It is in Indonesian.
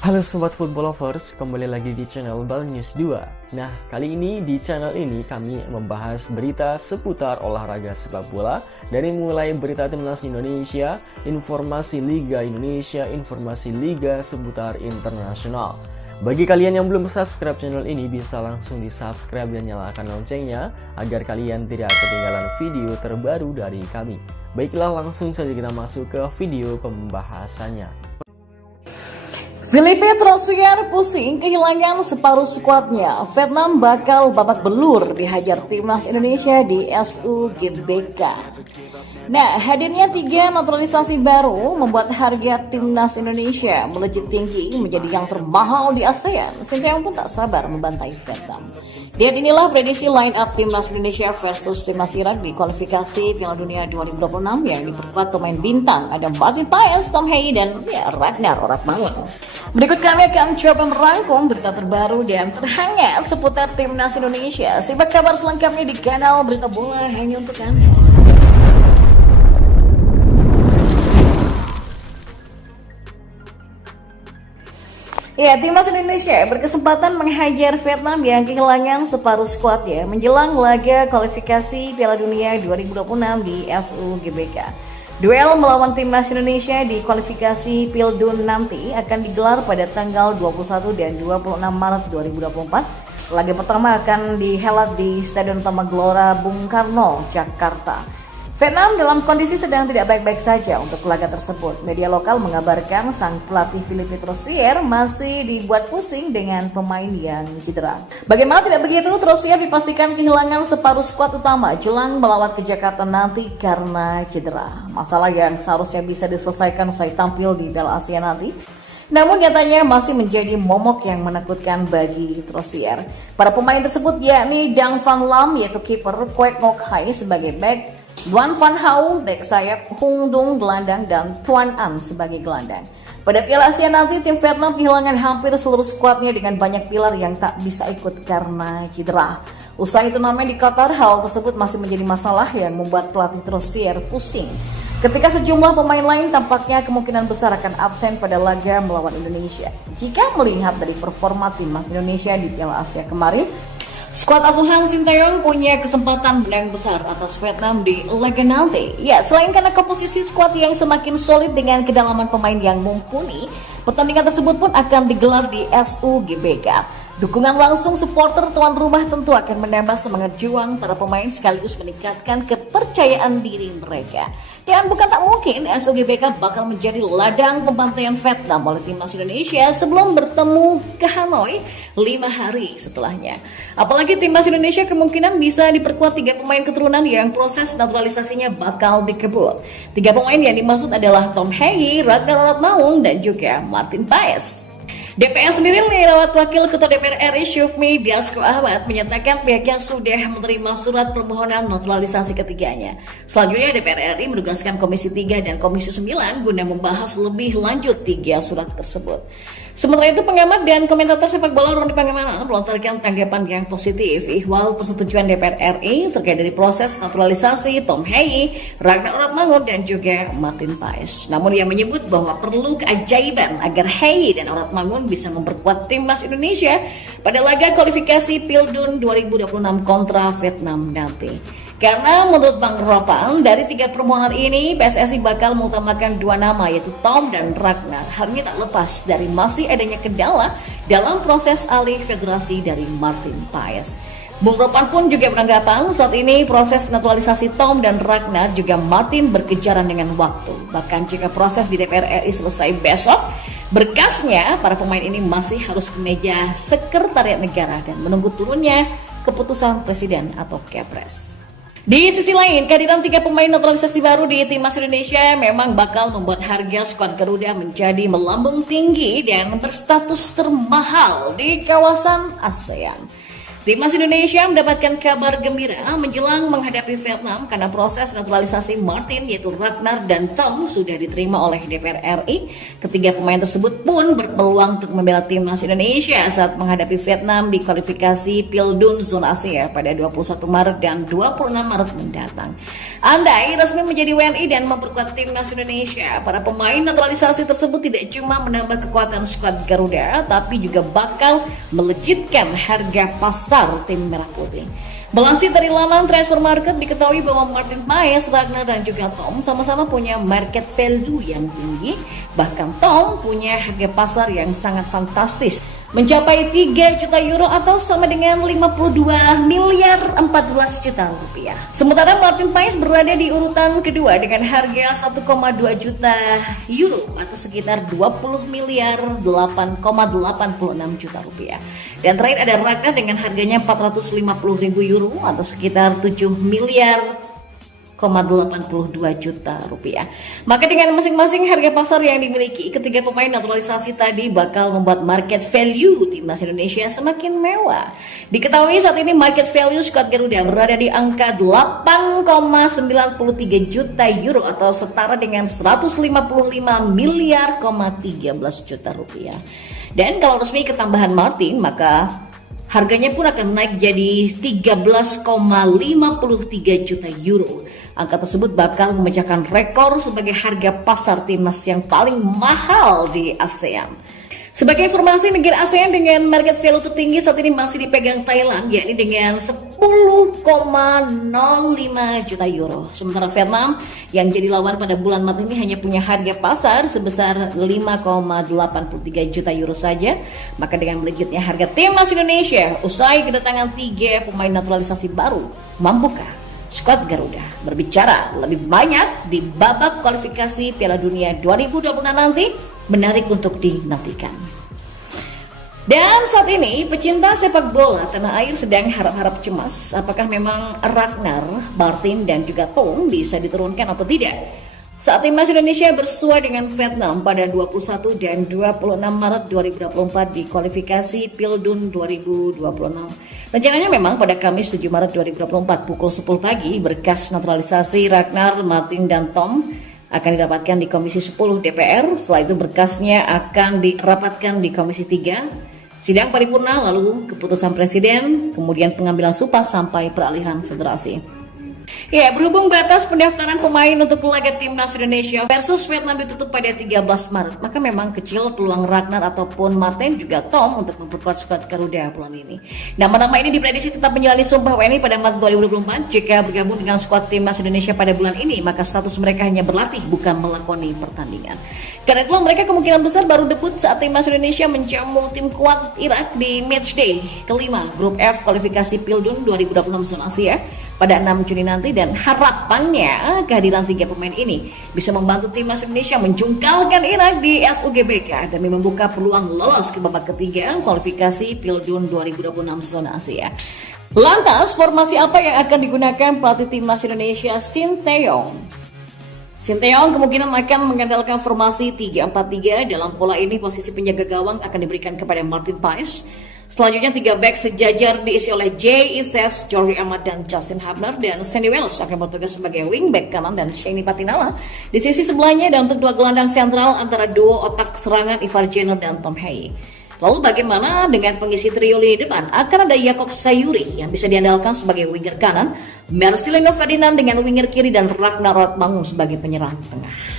Halo Sobat Football Lovers, kembali lagi di channel Bal News 2. Nah, kali ini di channel ini kami membahas berita seputar olahraga sepak bola. Dari mulai berita timnas Indonesia, informasi Liga Indonesia, informasi Liga seputar internasional. Bagi kalian yang belum subscribe channel ini, bisa langsung di subscribe dan nyalakan loncengnya agar kalian tidak ketinggalan video terbaru dari kami. Baiklah, langsung saja kita masuk ke video pembahasannya. Filipe Trosier pusing kehilangan separuh skuadnya. Vietnam bakal babak belur dihajar timnas Indonesia di SUGBK. Nah, hadirnya 3 naturalisasi baru membuat harga timnas Indonesia melejit tinggi menjadi yang termahal di ASEAN. Sinteyong pun tak sabar membantai Vietnam. Dan inilah prediksi line up timnas Indonesia versus timnas Irak di kualifikasi Piala Dunia 2026 yang diperkuat pemain bintang ada Martin Paes, Tom Hei, dan Ragnar Oratmangun. Berikut kami akan coba merangkum berita terbaru dan terhangat seputar timnas Indonesia. Simak kabar selengkapnya di kanal Berita Bola hanya untuk Anda. Ya, timnas Indonesia berkesempatan menghajar Vietnam yang kehilangan separuh skuadnya menjelang laga kualifikasi Piala Dunia 2026 di SUGBK. Duel melawan timnas Indonesia di kualifikasi Pildun nanti akan digelar pada tanggal 21 dan 26 Maret 2024. Laga pertama akan dihelat di Stadion Utama Gelora Bung Karno, Jakarta. Vietnam dalam kondisi sedang tidak baik-baik saja untuk laga tersebut. Media lokal mengabarkan sang pelatih Filipe Trosier masih dibuat pusing dengan pemain yang cedera. Bagaimana tidak begitu, Trosier dipastikan kehilangan separuh skuad utama jelang melawat ke Jakarta nanti karena cedera. Masalah yang seharusnya bisa diselesaikan usai tampil di Piala Asia nanti. Namun nyatanya masih menjadi momok yang menakutkan bagi Trosier. Para pemain tersebut yakni Dang Van Lam yaitu kiper, Kwek Ngoc Hai sebagai back, Duan Van Hau, bek sayap, Hung Dung gelandang, dan Tuan An sebagai gelandang. Pada Piala Asia nanti, tim Vietnam kehilangan hampir seluruh skuadnya dengan banyak pilar yang tak bisa ikut karena cedera. Usai turnamen di Qatar, hal tersebut masih menjadi masalah yang membuat pelatih Trosier pusing. Ketika sejumlah pemain lain tampaknya kemungkinan besar akan absen pada laga melawan Indonesia. Jika melihat dari performa timnas Indonesia di Piala Asia kemarin, skuad asuhan Sinteyong punya kesempatan menang besar atas Vietnam di laga nanti. Ya, selain karena komposisi skuad yang semakin solid dengan kedalaman pemain yang mumpuni, pertandingan tersebut pun akan digelar di SUGBK. Dukungan langsung supporter tuan rumah tentu akan menambah semangat juang para pemain sekaligus meningkatkan kepercayaan diri mereka. Dan bukan tak mungkin SUGBK bakal menjadi ladang pembantaian Vietnam oleh timnas Indonesia sebelum bertemu ke Hanoi 5 hari setelahnya. Apalagi timnas Indonesia kemungkinan bisa diperkuat 3 pemain keturunan yang proses naturalisasinya bakal dikebut. 3 pemain yang dimaksud adalah Tom Hei, Ragnar Oratmangun, dan juga Martin Paes. DPR sendiri lewat Wakil Ketua DPR RI Syufmi Dasko Ahmad menyatakan pihaknya sudah menerima surat permohonan naturalisasi ketiganya. Selanjutnya DPR RI menugaskan Komisi 3 dan Komisi 9 guna membahas lebih lanjut 3 surat tersebut. Sementara itu pengamat dan komentator sepak bola Roni Pangemana melontarkan tanggapan yang positif ihwal persetujuan DPR RI terkait dari proses naturalisasi Tom Hei, Ragnar Oratmangun, dan juga Martin Paes. Namun ia menyebut bahwa perlu keajaiban agar Hei dan Oratmangun bisa memperkuat timnas Indonesia pada laga kualifikasi Pildun 2026 kontra Vietnam nanti. Karena menurut Bang Ropan, dari 3 permohonan ini PSSI bakal mengutamakan 2 nama yaitu Tom dan Ragnar. Hal ini tak lepas dari masih adanya kendala dalam proses alih federasi dari Martin Paes. Bung Ropan pun juga beranggapan saat ini proses naturalisasi Tom dan Ragnar juga Martin berkejaran dengan waktu. Bahkan jika proses di DPR RI selesai besok, berkasnya para pemain ini masih harus ke meja Sekretariat Negara dan menunggu turunnya keputusan Presiden atau Kepres. Di sisi lain, kehadiran 3 pemain naturalisasi baru di timnas Indonesia memang bakal membuat harga skuad Garuda menjadi melambung tinggi dan berstatus termahal di kawasan ASEAN. Timnas Indonesia mendapatkan kabar gembira menjelang menghadapi Vietnam karena proses naturalisasi Martin yaitu Ragnar dan Tom sudah diterima oleh DPR RI. Ketiga pemain tersebut pun berpeluang untuk membela timnas Indonesia saat menghadapi Vietnam di kualifikasi Pildun Zona Asia pada 21 Maret dan 26 Maret mendatang. Andai resmi menjadi WNI dan memperkuat timnas Indonesia, para pemain naturalisasi tersebut tidak cuma menambah kekuatan skuad Garuda, tapi juga bakal melejitkan harga pasar tim merah putih. Melansir dari laman transfer market, diketahui bahwa Martin Paes, Ragnar, dan juga Tom sama-sama punya market value yang tinggi. Bahkan Tom punya harga pasar yang sangat fantastis, mencapai 3 juta euro atau sama dengan 52 miliar 14 juta rupiah. Sementara Martin Paes berada di urutan kedua dengan harga 1,2 juta euro atau sekitar 20 miliar 8,86 juta rupiah. Dan terakhir ada Ragnar dengan harganya 450.000 euro atau sekitar 7 miliar 82 juta rupiah. Maka dengan masing-masing harga pasar yang dimiliki ketiga pemain naturalisasi tadi bakal membuat market value timnas Indonesia semakin mewah. Diketahui saat ini market value skuad Garuda berada di angka 8,93 juta euro atau setara dengan 155 miliar 13 juta rupiah. Dan kalau resmi ketambahan Martin, maka harganya pun akan naik jadi 13,53 juta euro. Angka tersebut bakal memecahkan rekor sebagai harga pasar timnas yang paling mahal di ASEAN. Sebagai informasi, negara ASEAN dengan market value tertinggi saat ini masih dipegang Thailand, yakni dengan 10,05 juta euro. Sementara Vietnam yang jadi lawan pada bulan Maret ini hanya punya harga pasar sebesar 5,83 juta euro saja. Maka dengan melejitnya harga timnas Indonesia usai kedatangan 3 pemain naturalisasi baru, mampukah skuad Garuda berbicara lebih banyak di babak kualifikasi Piala Dunia 2026 nanti? Menarik untuk dinantikan. Dan saat ini pecinta sepak bola tanah air sedang harap-harap cemas apakah memang Ragnar, Martin, dan juga Tom bisa diturunkan atau tidak saat timnas Indonesia bersua dengan Vietnam pada 21 dan 26 Maret 2024 di kualifikasi Pildun 2026. Rencananya memang pada Kamis 7 Maret 2024 pukul 10 pagi berkas naturalisasi Ragnar, Martin, dan Tom akan didapatkan di Komisi 10 DPR. Setelah itu berkasnya akan dirapatkan di Komisi 3, sidang paripurna, lalu keputusan Presiden, kemudian pengambilan sumpah sampai peralihan federasi. Ya, berhubung batas pendaftaran pemain untuk laga timnas Indonesia versus Vietnam ditutup pada 13 Maret, maka memang kecil peluang Ragnar ataupun Martin juga Tom untuk memperkuat skuad Garuda bulan ini. Nama-nama ini diprediksi tetap menjalani sumpah WNI pada Maret 2024. Jika bergabung dengan skuad timnas Indonesia pada bulan ini, maka status mereka hanya berlatih, bukan melakoni pertandingan. Karena itu mereka kemungkinan besar baru debut saat timnas Indonesia menjamu tim kuat Irak di matchday kelima grup F kualifikasi Pildun 2026 zona Asia pada 6 Juni nanti, dan harapannya kehadiran 3 pemain ini bisa membantu timnas Indonesia menjungkalkan Irak di SUGBK demi membuka peluang lolos ke babak ketiga kualifikasi Pildun 2026 zona Asia. Lantas formasi apa yang akan digunakan pelatih timnas Indonesia Sinteyong? Sinteyong kemungkinan akan mengandalkan formasi 3-4-3. Dalam pola ini posisi penjaga gawang akan diberikan kepada Martin Paes. Selanjutnya 3 back sejajar diisi oleh Jay Ises, Jordi Amat, dan Justin Hubner, dan Sandy Wells akan bertugas sebagai wingback kanan dan Shani Patinala di sisi sebelahnya, dan untuk 2 gelandang sentral antara duo otak serangan Ivar Jenner dan Tom Hey. Lalu bagaimana dengan pengisi trio lini depan? Akan ada Yakob Sayuri yang bisa diandalkan sebagai winger kanan, Marcelino Ferdinand dengan winger kiri, dan Ragnar Rotmangun sebagai penyerang tengah.